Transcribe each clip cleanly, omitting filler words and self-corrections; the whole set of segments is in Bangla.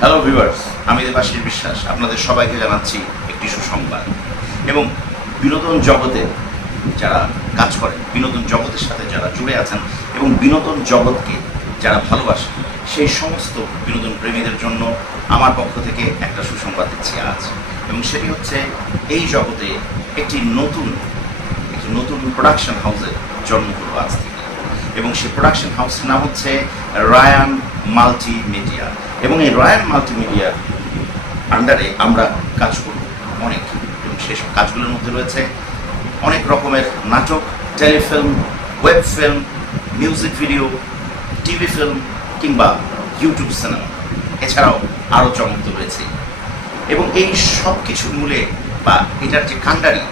হ্যালো ভিউয়ার্স, আমি দেবাশিস বিশ্বাস আপনাদের সবাইকে জানাচ্ছি একটি সুসংবাদ। এবং বিনোদন জগতে যারা কাজ করেন, বিনোদন জগতের সাথে যারা জুড়ে আছেন এবং বিনোদন জগৎকে যারা ভালোবাসেন, সেই সমস্ত বিনোদন প্রেমীদের জন্য আমার পক্ষ থেকে একটা সুসংবাদ দিচ্ছি আজ। এবং সেটি হচ্ছে এই জগতে একটি নতুন প্রোডাকশন হাউসের জন্ম হলো আজ থেকে। এবং সেই প্রোডাকশন হাউসের নাম হচ্ছে রায়ান মাল্টিমিডিয়া। এবং এই রায়ান মাল্টিমিডিয়ার আন্ডারে আমরা কাজ করব অনেক, এবং সেসব কাজগুলোর মধ্যে রয়েছে অনেক রকমের নাটক, Telefilm, web film, music video, TV film কিংবা ইউটিউব সিনেমা, এছাড়াও আরও চমক তো রয়েছে। এবং এই সব কিছুর মূলে বা এটার যে কাণ্ডারি,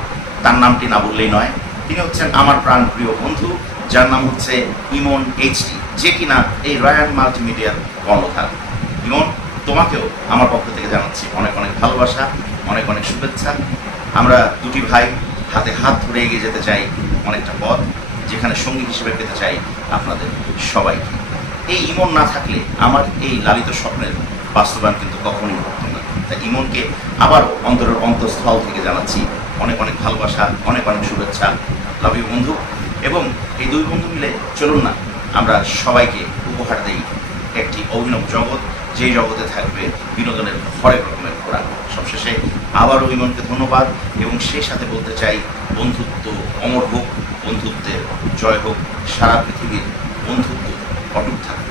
তার নামটি না বললেই নয়। তিনি হচ্ছেন আমার প্রাণপ্রিয় বন্ধু, যার নাম হচ্ছে ইমন এইচডি, যে কিনা এই রায়ান মাল্টিমিডিয়ার কর্ণধার। ইমন, তোমাকেও আমার পক্ষ থেকে জানাচ্ছি অনেক অনেক ভালোবাসা, অনেক অনেক শুভেচ্ছা। আমরা দুটি ভাই হাতে হাত ধরে এগিয়ে যেতে চাই অনেকটা পথ, যেখানে সঙ্গী হিসেবে পেতে চাই আপনাদের সবাইকে। এই ইমন না থাকলে আমার এই লালিত স্বপ্নের বাস্তবায়ন কিন্তু কখনই হতো না। তাই ইমনকে আবারও অন্তরের অন্তঃস্থল থেকে জানাচ্ছি অনেক অনেক ভালোবাসা, অনেক অনেক শুভেচ্ছা। লাভ ইউ বন্ধু। এবং এই দুই বন্ধু মিলে চলুন না আমরা সবাইকে উপহার দিই একটি অভিনব জগৎ, যেই জগতে থাকবে বিনোদনের হরেক রকমের খোরাক। সবশেষে আবারও ইমনকে ধন্যবাদ, এবং সেই সাথে বলতে চাই বন্ধুত্ব অমর হোক, বন্ধুত্বের জয় হোক, সারা পৃথিবীর বন্ধুত্ব অটুট থাকুক।